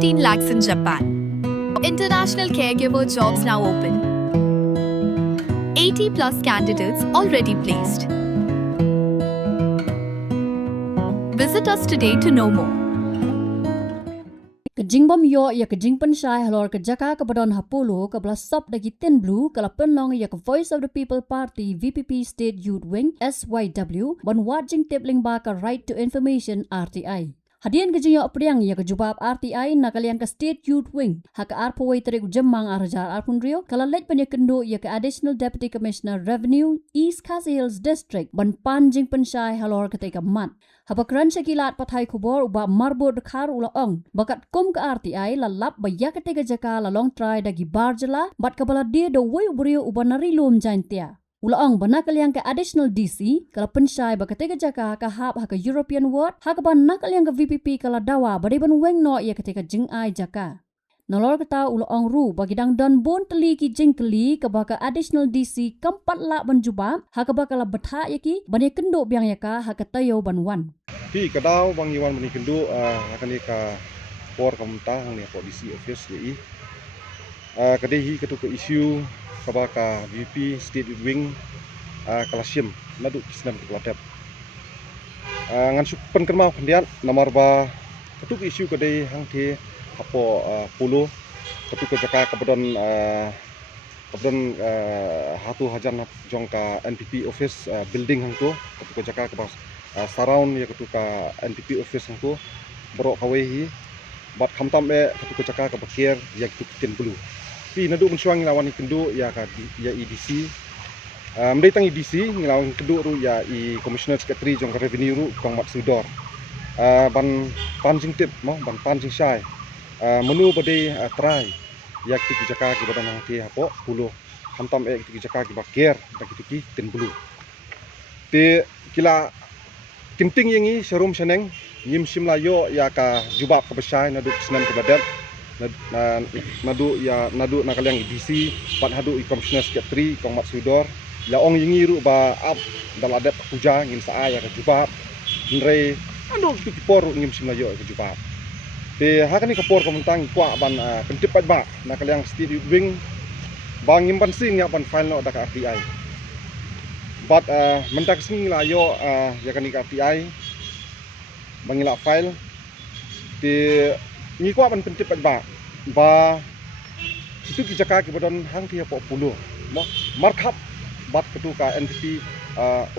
15 lakhs in Japan. International caregiver jobs now open. 80 plus candidates already placed. Visit us today to know more. Kejingbom yo ya kejingpen syai halor kejaka kepadon hapulu kebla sop dagi tin blue kala penlong ya ke Voice of the People Party VPP State Youth Wing SYW ban wajing tipling baka Right to Information RTI. Hadian kejing yo priang ya kejubab RTI nakalian ke State Youth Wing haka arpawai terik jemang arjar arpunrio kala lej penyekendo ya ke Additional Deputy Commissioner Revenue East Khasi Hills District ban panjing pensyai halor ketika mat. Habakran sekilat patai kubor uba marbot dekar ulaong bakat kum ke RTI lalap bayak ketika jaka lalong try dagi barjela bat kabala dia do way ubrio uba narilum jantia. Ulaong banakal yang ke Additional DC kala pensyai bakatega jaka kahap haka European Ward haka banakal yang ke VPP kala dawa bariban weng no ia ketika jengai jaka. Nalor kata ulaong ru bagi dang don bon teli ki jengkeli ke baka Additional DC keempat lak banjubab haka bakala betha yaki bani kendo biang yaka haka tayo banwan. Pi kadau bang Iwan bani kendo akan ka por kamta hang ni ko DC office yi. Kadehi ketu ke isu kabaka VP State Wing Kalasium nadu kisnan keladap. Ngan supen kerma pendian nomor ba ketu ke isu kadai hang the apo pulu ketu ke jaka kepadon hatu hajan jongka NPP office building hang tu ketu ke jaka ke surround ya ketu ka NPP office hang tu borok kawehi bat khamtam ketu ke jaka ke bakir ya ketu tin bulu pi nadu mensuang lawan kendu ya ka ya EDC mdai tang EDC nglawan kendu ru ya I Commissioner Secretary jongka revenue ru kong mat sudor ban panjing tip mo ban panjing syai menu bade try ya ketu jaka ke badan hang ti hapo pulu khamtam ketu jaka ke bakir da ketu ki tin bulu te kila kinting yangi serum seneng nyim simla yo ya ka jubab ke besai nadu senan ke badan nadu ya nadu nakalyang DC pat hadu I Commissioner Secretary kong mat sudor la ong yangi ru ba up dal adat puja ngin sa ya ka jubab nre ando tu por nyim simla yo ke jubab te hakani ka por komentang kwa ban kentip pat ba nakalyang State Youth Wing bang nyimpan sing ya ban file no da ka RTI but mentak sing la yo ya kan ka RTI bangila file te ni kwa ban pentip ba itu ki jaka ki badon hang ti po pulu mo markup bat ketu ka NPP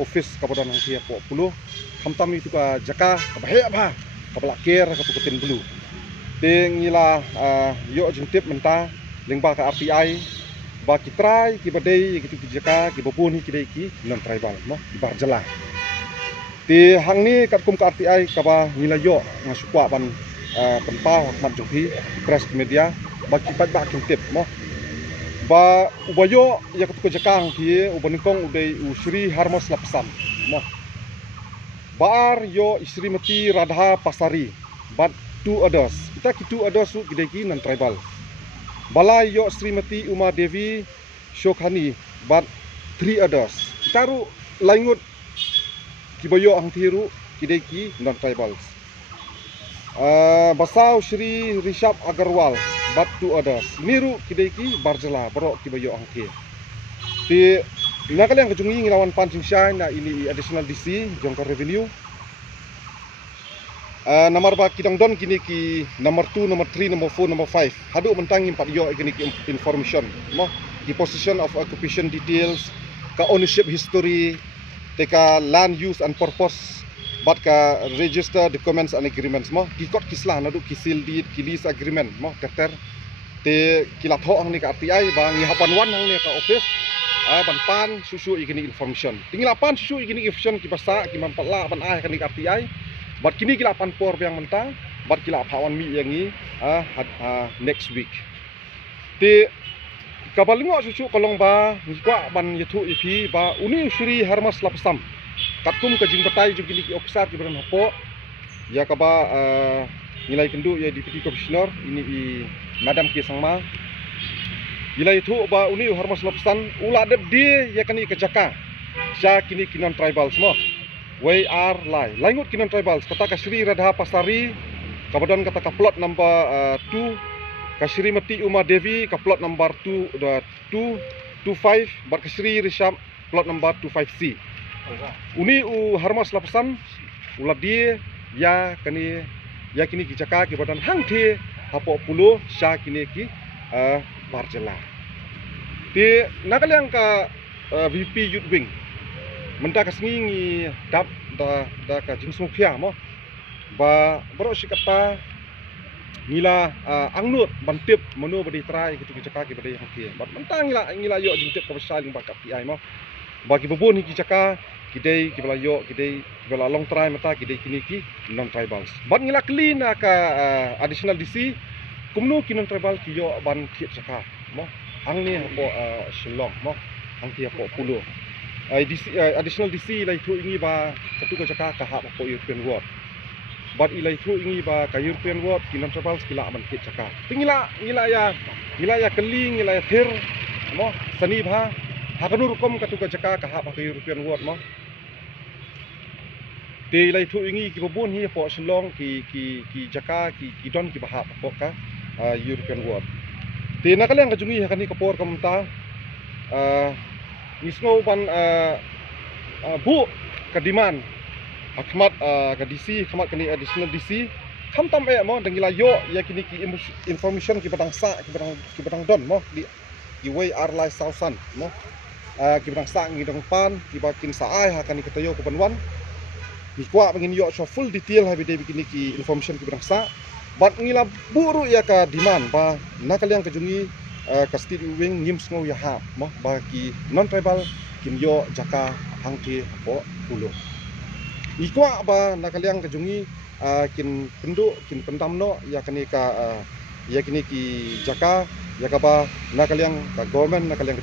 office ka badon hang ti po pulu hamtam itu ka jaka ka bahe ba ka belakir ka tuketin bulu te ngila yo jintip menta lingba ka RTI ba ki try ki badai ki tu jaka ki bopun ki dai ki non tribal mo di barjela ti hang ni kat kum ka RTI ka ba ngila yo ngasukwa ban penpa mat jonghi press media ba ki pat ba ki tip mo ba ubayo ya ketu jaka ki ubanikong udai usri harmos lapsam mo bar yo Srimati Radha Pasari but two others kita ki two others ki dai ki non tribal balai yo Srimati Uma Devi Shokhani but three others taru laingut kibayo ang thiru kidai ki non tribals basau Shri Rishab Agarwal but two others niru kidai ki barjela bro kibayo ang thi ti nakalyang kejungi nglawan pancing syai na ini Additional DC jongkar revenue nomor ba kidang don kini ki nomor 2 nomor 3 nomor 4 nomor 5 hadu mentang impat yo kini ki information mo ki position of occupation details ka ownership history teka land use and purpose bat ka register documents and agreements mo ki kot kislah nadu ki seal deed ki lease agreement mo terter te kilat ho ang ni ka RTI bang hapan wan ang ni ka office ban pan susu ikini information tinglapan susu ikini information ki basa ki mampala ban kan ni ka RTI bat kini kila panpor yang mentang bat kila pawan mi yang ni next week te kabalingo susu kolong ba ngikwa ban yathu ipi ba uni Shri Harmas Lapsam katkum ka jingbatai jugili ki officer ki baran hapo ya kaba nilai kendu ya Deputy Commissioner ini I Madam Ki Sangma nilai yathu ba uni Harmas Lapsam ula dep dia ya kani ke jaka sya kini kinon tribal semua way are lai langut kinon tribals kata ka Shri Radha Pasari Kabadan kata ka plot number 2 ka Shrimati Uma Devi ka plot number 225 bar ka Shri Rishab plot number 25C. Uni u harmas lapasan ulat dia ya kini ki jaka ki badan hang the hapo pulo sya kini ki barjela. Di nakaliang ka VP Youth Wing menta ka sengi dap da ka jingsung phia mo ba bro sikata ngila angnut bantip menu badi trai gitu jaka ki badi hang bat mentang ngila yo jingtip ka basaling ba ka pi ai mo bagi bebun ki jaka kidai ki bala yo kidai bala long try mata kidai kini ki non tribals bat ngila clean ka additional DC kumnu ki non tribal ki yo ban ki jaka mo ang ni hapo Shillong mo ang ki hapo pulo additional DC lai thu ingi ba katu ka jaka ka hapo European World bat ilai thu ingi ba ka European World ki non tribals ki la ban ki jaka tingila ya keling ngila ya thir mo sani bha hakanur kom katu ka jaka ka hapo European World mo te lai thu ingi ki bobon hi po Shillong ki jaka ki don ki bahap po ka European World te nakaliang ka jungi hakani ka por kamta misno ban bu ka demand akmat ka DC khamat kani additional DC kham tam mo dangila yo ya kini ki information ki badang don mo di way arlai sausan mo ki badang sa ngi dang pan ki bakin sa ai hakani katayo ko banwan ni kwa bangin yo so full detail habi de bikini ki information ki badang sa bat ngila buru ya ka demand ba nakaliang ka jungi ka state wing ngims ngo ya ha mo ba ki non tribal kim yo jaka hangti po pulo ikwa ba nakaliang ka jungi kin pendamno ya kini ki jaka ya ka ba nakaliang ka government nakaliang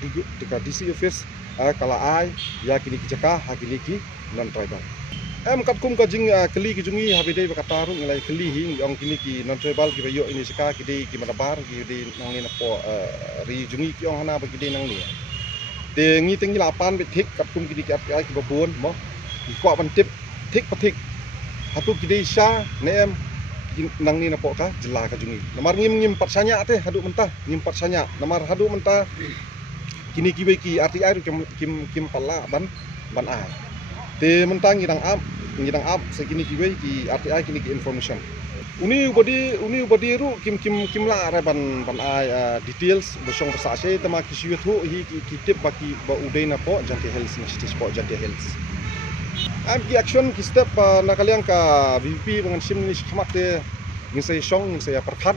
ka DC office kala ai ya kini ki jaka ha kini ki non tribal kat kum ka jing keli ki jungi habide ba kataru ngalai keli hi ong kini ki non tribal ki bayo ini saka ki de ki madabar ki de nang ni na po ri jungi ki ong hana ba ki de nang ni de ngi tengi lapan be thik kat kum ki ki ai ki babon mo ko ban tip thik pathik hatu ki de sha nem nang ni na po ka jela ka jungi namar ngim patsanya te hadu mentah ngim patsanya namar hadu mentah kini ki be ki RTI kim pala ban ai te mentang ngidang up segini kiwe ki RTI kini ki information uni ubadi ru kim la ra ban ai details bosong pasase tama ki siwet hu hi ki tip baki ba udaina po janti health initiative po janti health am ki action ki step nakaliang ka VP bangan sim ni khmat te ngin sai song ngin sai perkhat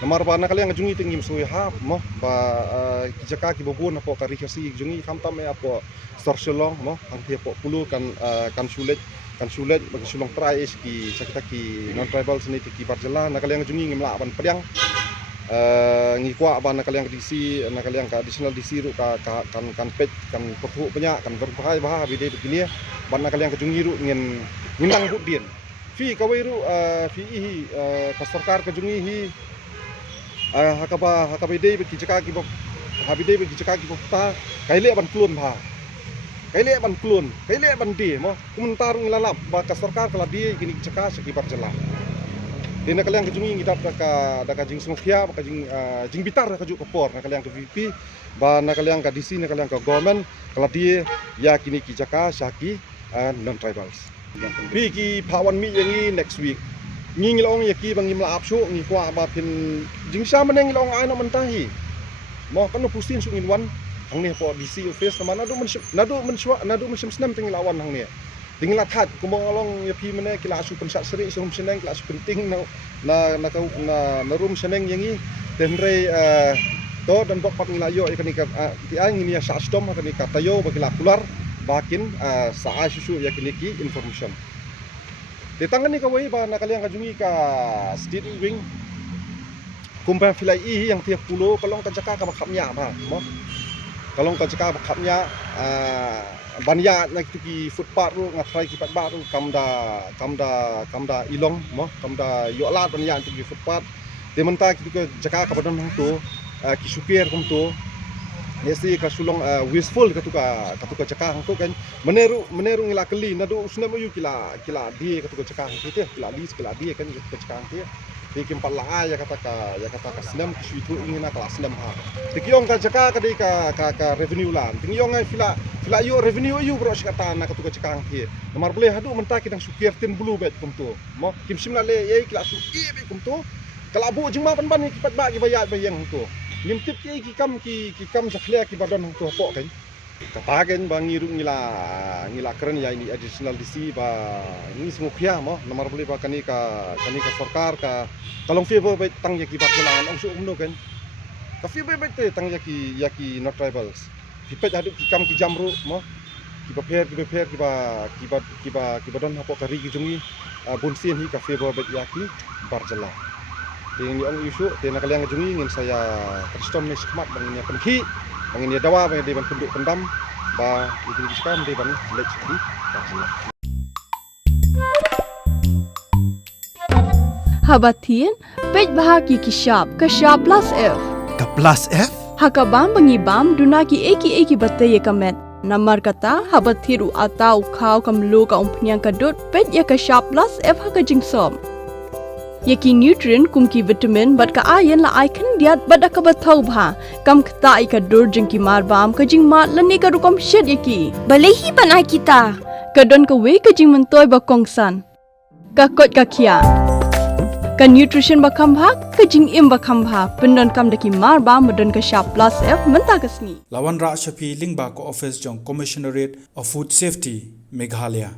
namar ba nakaliang jungi tingim sui ha mo ba ki jaka ki bobon po ka rikasi jungi kham tam apo Shillong mo ang dia po pulu kan sulet bagi sulong trais ki sakita ki non tribal seni ki barjela nakaliang jungi ngimla ban pedang ngi kwa ba nakaliang DC nakaliang ka additional DC ru kan pet kan perhu banyak kan berbahaya bah bide begini ban nakaliang ka jungi ru ngin ngindang budien fi kawai ru fi hi ka sarkar ka jungi hi hakaba de ki jaka ki bo habide ki jaka ki bo ta kaile ban klun bha kaile ban di mo komentar ngilalap ba ka sarkar kala di kini jaka saki barjela dina kaliang kejungi ngidap da ka jing smukhia ba ka jing bitar ka ju kopor na kaliang ka VP ba na kaliang ka DC na kaliang ka government kala di ya kini ki jaka saki non tribals pi ki pawan mi yangi next week ngi ngilong yaki bang ngimla apsu ngi kwa ba pin jing sha maneng ngilong ai no mantahi mo kan no pustin su ngin wan hang ni po DC office na nadu mensim tinglawan hang ni tingla that kumong along ya pi mene kila asu pensat seri sum seneng kila asu penting na room seneng yangi tenre to dan bok pat ngilayo ikani ka ti ai ngini ya sa stom ka ni ka tayo bagila kular bakin sa susu ya kini ki information tetangan ni kawai ba nakaliang kajungi ka state wing kumpa filai yang tiap pulo kalong ka jaka ka bakapnya ba mo kalong ka jaka bakapnya banya na ki footpath ru ngatrai ki patba ru kamda ilong mo kamda yolat banya ki footpath de menta ki jaka ka badon hang to ki supir kum to Nesi ka sulong wasteful katuka cakang tu kan meneru ngila keli nadu usna mayu kila dia katuka cakang kita kila dia kan katuka cakang kita dikim pala ya kata ka senam kisu itu ingin kala senam ha tikiong ka caka ka revenue lan tikiong ai fila yo revenue yu bro kata na katuka cakang kita nomor boleh hadu mentah kita sukir tin bulu bet kumtu mo kim simla le ye kila su e bet kumtu kala bu jingma ban kipat ba ki bayang tu ngintip ki kam sakhle ki badan tu pok kan katakan bang ngila keren ya ini additional DC ba ini semua mo nomor boleh ba kani ka sarkar ka kalong favor ba tang ya ki barjalan ong su umno kan ka favor ba tang ya ki not tribals pipet adu ki kam ki jamru mo ki prepare ki badan pok kari ki jungi bunsin hi ka favor ba ya ki barjalan Ting ang isu tena kalian ngejungi ingin saya terstom ni sekemat banginnya penki banginnya dawa banginnya dewan penduk pendam ba ingin diskam dewan lech di Barcelona. Habatin pej bahaki kishap plus F Ka plus F? hakabam bangibam dunaki eki bataye kamet namar kata habathiru atau khau kamlu ka umpnyang kadut pej ya kishap plus F hakajingsom Yaki nutrient kumki vitamin bat ka ayan la icon diat bat ka bathau bha kam kta ika dur jingki mar bam ka jing mat lani ka rukom shed yaki balehi ban kita ka don ka we ka jing mentoy ba kongsan ka kot ka khia ka nutrition ba kham bha ka jing im ba kham bha pendon kam daki mar bam don ka sharp plus F menta kasni Lawan Ra Shafi Lingba ko office jong Commissionerate of Food Safety Meghalaya